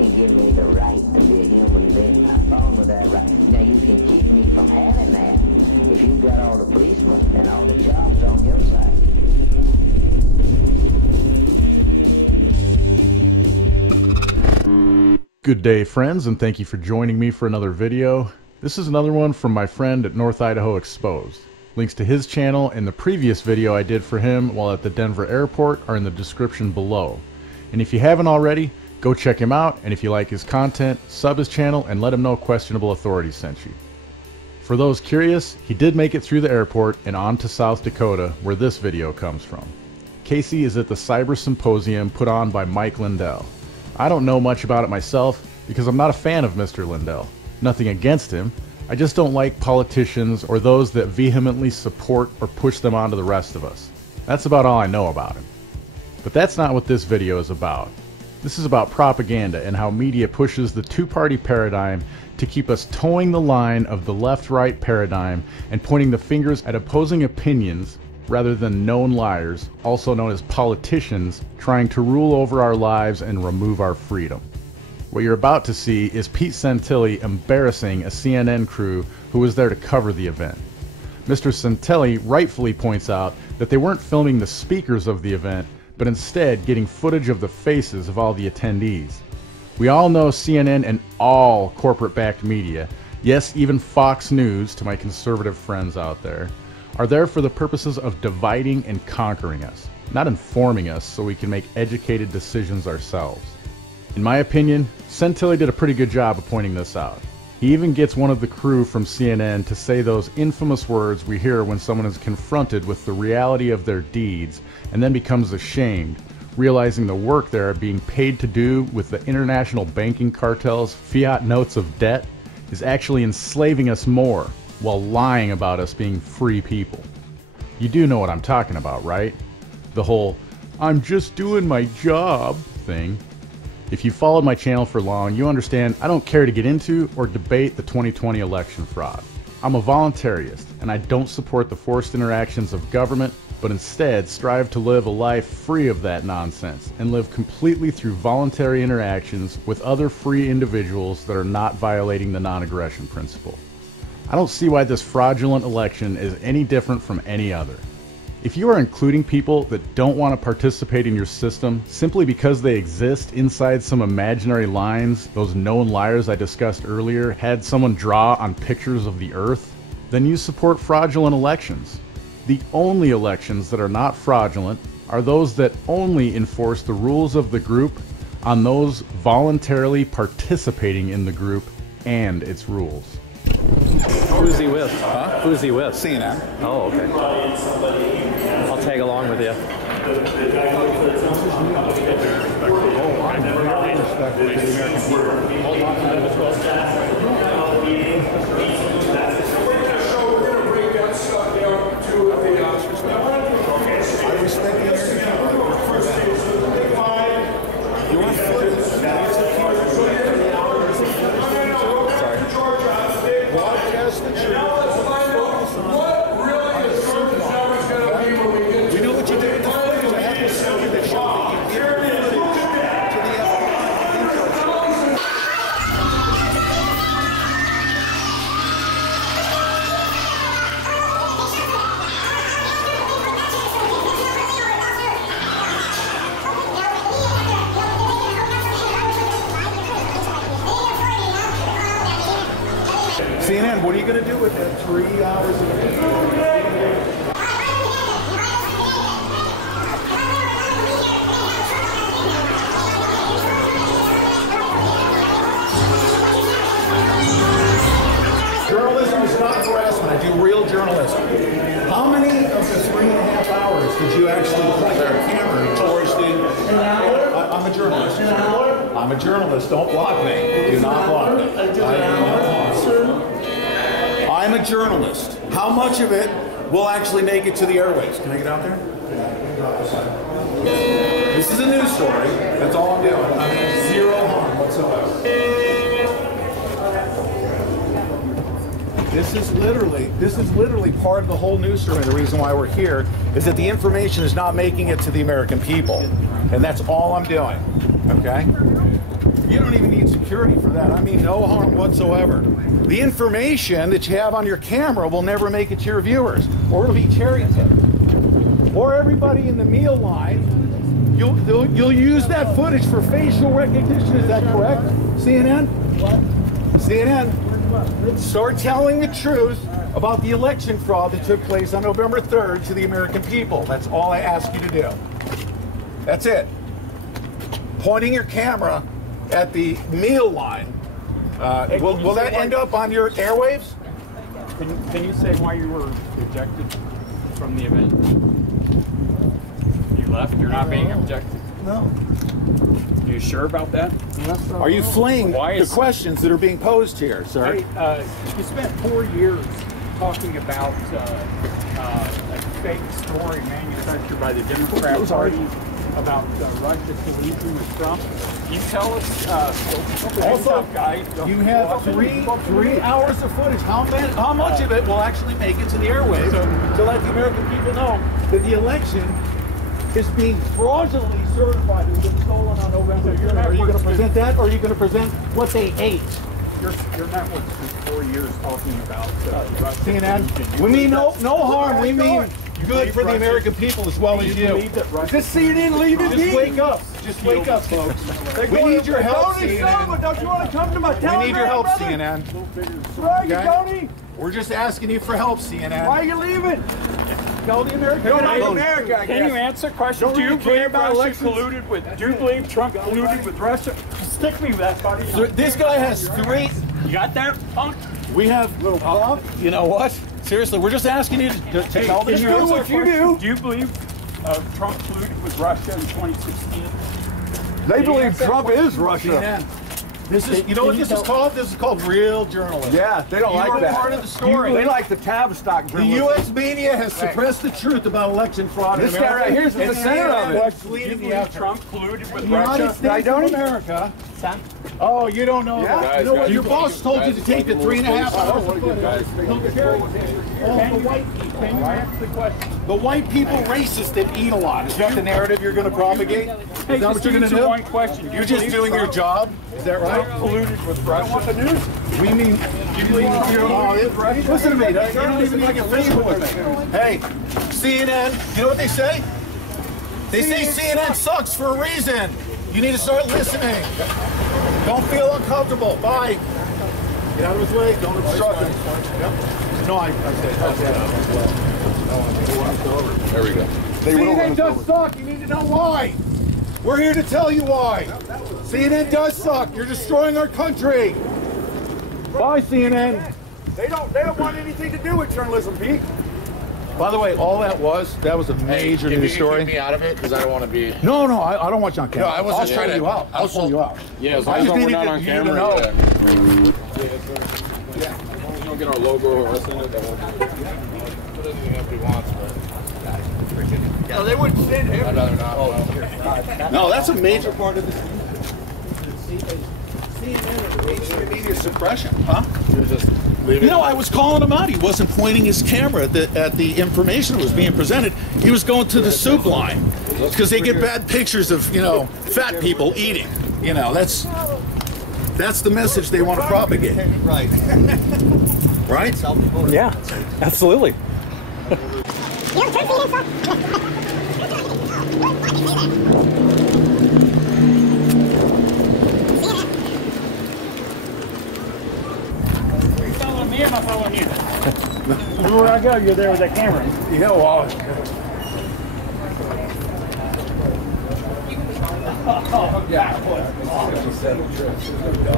can't give me the right to be a human being. I'm fine with that right. Now, you can keep me from having that if you've got all the policemen and all the jobs on your side. Good day, friends, and thank you for joining me for another video. This is another one from my friend at North Idaho Exposed. Links to his channel and the previous video I did for him while at the Denver airport are in the description below. And if you haven't already, go check him out, and if you like his content, sub his channel and let him know Questionable Authority sent you. For those curious, he did make it through the airport and on to South Dakota, where this video comes from. Casey is at the Cyber Symposium put on by Mike Lindell. I don't know much about it myself because I'm not a fan of Mr. Lindell. Nothing against him, I just don't like politicians or those that vehemently support or push them onto the rest of us. That's about all I know about him. But that's not what this video is about. This is about propaganda and how media pushes the two-party paradigm to keep us towing the line of the left-right paradigm and pointing the fingers at opposing opinions rather than known liars, also known as politicians, trying to rule over our lives and remove our freedom. What you're about to see is Pete Santilli embarrassing a CNN crew who was there to cover the event. Mr. Santilli rightfully points out that they weren't filming the speakers of the event, but instead getting footage of the faces of all the attendees. We all know CNN and all corporate-backed media, yes, even Fox News, to my conservative friends out there, are there for the purposes of dividing and conquering us, not informing us so we can make educated decisions ourselves. In my opinion, Santilli did a pretty good job of pointing this out. He even gets one of the crew from CNN to say those infamous words we hear when someone is confronted with the reality of their deeds and then becomes ashamed, realizing the work they are being paid to do with the international banking cartel's fiat notes of debt is actually enslaving us more while lying about us being free people. You do know what I'm talking about, right? The whole, "I'm just doing my job" thing. If you followed my channel for long, you understand I don't care to get into or debate the 2020 election fraud. I'm a voluntarist, and I don't support the forced interactions of government, but instead strive to live a life free of that nonsense and live completely through voluntary interactions with other free individuals that are not violating the non-aggression principle. I don't see why this fraudulent election is any different from any other. If you are including people that don't want to participate in your system simply because they exist inside some imaginary lines those known liars I discussed earlier had someone draw on pictures of the earth, then you support fraudulent elections. The only elections that are not fraudulent are those that only enforce the rules of the group on those voluntarily participating in the group and its rules. Who's he with? Huh? Who's he with? CNN. Oh, okay. I'll tag along with you. I'm very respectful to the American people. I respect the American people. You want footage? Broadcast the truth. We know what you did with the footage. I have to show you that show that you give the footage to the FBI. CNN, what are you going to do with that 3 hours of video? Journalism is not harassment. I do real journalism. How many of the 3.5 hours did you actually point your camera towards the... I'm a journalist. I'm a journalist. Don't block me. Do not block me. I'm a journalist. How much of it will actually make it to the airwaves? Can I get out there? This is a news story. That's all I'm doing. I mean, zero harm whatsoever. This is literally part of the whole news story. The reason why we're here is that the information is not making it to the American people. And that's all I'm doing. Okay? You don't even need security for that. I mean, no harm whatsoever. The information that you have on your camera will never make it to your viewers, or it'll be cherry-picked. Or everybody in the meal line, you'll use that footage for facial recognition. Is that correct? CNN? What? CNN, start telling the truth about the election fraud that took place on November 3rd to the American people. That's all I ask you to do. That's it. Pointing your camera at the meal line. Will that end up on your airwaves? Can you say why you were ejected from the event? You left? You're not being objected? No. You sure about that? Are you fleeing the questions that are being posed here, sir? You spent 4 years talking about a fake story manufactured by the Democrat Party about Russia's collusion with Trump. Can you tell us, also, you have three hours of footage. How much of it will actually make it to the airwaves to let the American people know that the election is being fraudulently certified and been stolen on November 3rd? Are you going to present that, or are you going to present what they ate? Your network spent 4 years talking about CNN. We mean no harm. We mean good for the American people as well as you. Just CNN leaving. Just wake up. Just wake up, folks. We need your help, CNN. Don't you want to come to my Telegram? We need your help, brother? CNN. Where are you, Tony? We're just asking you for help, CNN. Why are you leaving? Tell the American You don't like people. America, I guess. Can you answer questions? Do you believe Russia colluded with? Do you believe Trump colluded with Russia? Stick me with that, buddy. This guy has three. You got that, punk? We have. You know what? Seriously, we're just asking you to tell the truth. Do what you do. Do you believe Trump colluded with Russia in 2016? They believe Trump is Russia. CNN. This is, you know what this is called? This is called real journalism. Yeah, they don't You like are that. part of the story. They like the Tavistock The journalism. U.S. media has suppressed the truth about election fraud in This America. guy right here's the center of it. Do you believe Trump colluded with The United Russia? States of America. Oh, you don't know that. You know what? Your boss told you to take the 3.5 hours of footage. Can you answer the question? The white people racist that eat a lot. Is that the narrative you're going to propagate? Is that what you're going to do? One question. You're just doing your job? Is that right? Colluded with Russia. The news. We mean, listen to me. You don't even like a label with me. Hey, CNN, you know what they say? They say CNN sucks for a reason. You need to start listening. Don't feel uncomfortable. Bye. Get out of his way. Don't obstruct him. Yep. No, I said. There we go. CNN does suck. You need to know why. We're here to tell you why. CNN does suck. You're destroying our country. Bye, CNN. They don't want anything to do with journalism, Pete. By the way, all that was a major news story. Keep me out of it because I don't want to be. No, I don't want you on camera. No, I wasn't I'll trying pull to- you out. I'll pull you out. Yeah, as I long as just we're needed not to- on you to camera. know. Yeah. We don't get our logo or us in it. That won't put anything up he wants, but No, they wouldn't send him. I'd rather not. No, that's a major part of this. CNN mainstream media suppression, huh? You're just leaving. You know, I was calling him out. He wasn't pointing his camera at the information that was being presented. He was going to the soup line because they get bad pictures of, you know, fat people eating. You know, that's the message they want to propagate. Right. Right? Yeah, absolutely. Me or am I following you? Everywhere I go, you're there with that camera. Yeah, well.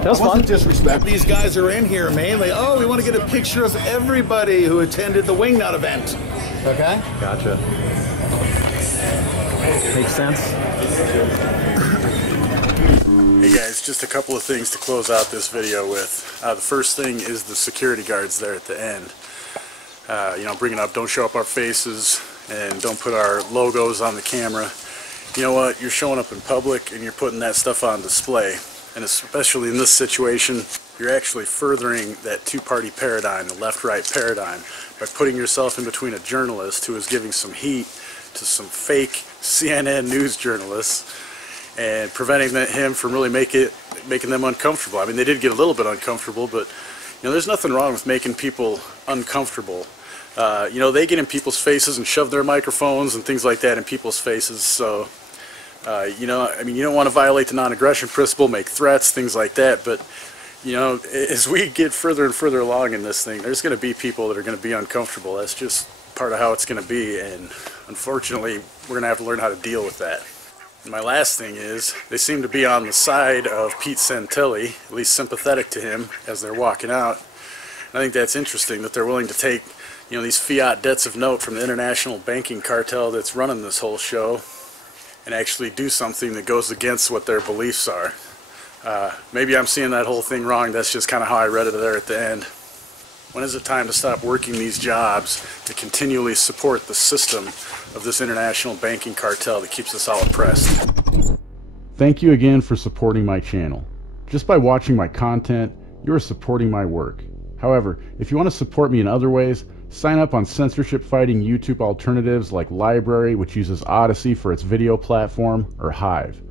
That's fun. Wasn't disrespect. These guys are in here mainly. Oh, we want to get a picture of everybody who attended the Wingnut event. Okay? Gotcha. Makes sense. Hey guys, just a couple of things to close out this video with. The first thing is the security guards there at the end. You know, bringing up, don't show up our faces and don't put our logos on the camera. You know what, you're showing up in public and you're putting that stuff on display. And especially in this situation, you're actually furthering that two-party paradigm, the left-right paradigm, by putting yourself in between a journalist who is giving some heat to some fake CNN news journalists and preventing him from really making them uncomfortable. I mean, they did get a little bit uncomfortable, but you know, there's nothing wrong with making people uncomfortable. You know, they get in people's faces and shove their microphones and things like that in people's faces. So, you know, I mean, you don't want to violate the non-aggression principle, make threats, things like that. But, you know, as we get further and further along in this thing, there's going to be people that are going to be uncomfortable. That's just part of how it's going to be. And unfortunately, we're going to have to learn how to deal with that. And my last thing is, they seem to be on the side of Pete Santilli, at least sympathetic to him as they're walking out. And I think that's interesting that they're willing to take, you know, these fiat debts of note from the international banking cartel that's running this whole show and actually do something that goes against what their beliefs are. Maybe I'm seeing that whole thing wrong. That's just kind of how I read it there at the end. When is it time to stop working these jobs to continually support the system of this international banking cartel that keeps us all oppressed? Thank you again for supporting my channel. Just by watching my content, you are supporting my work. However, if you want to support me in other ways, sign up on censorship-fighting YouTube alternatives like LBRY, which uses Odyssey for its video platform, or Hive.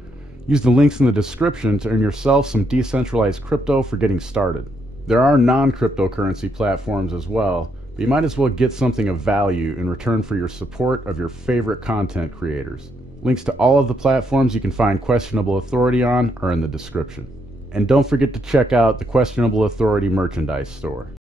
Use the links in the description to earn yourself some decentralized crypto for getting started. There are non-cryptocurrency platforms as well, but you might as well get something of value in return for your support of your favorite content creators. Links to all of the platforms you can find Questionable Authority on are in the description. And don't forget to check out the Questionable Authority merchandise store.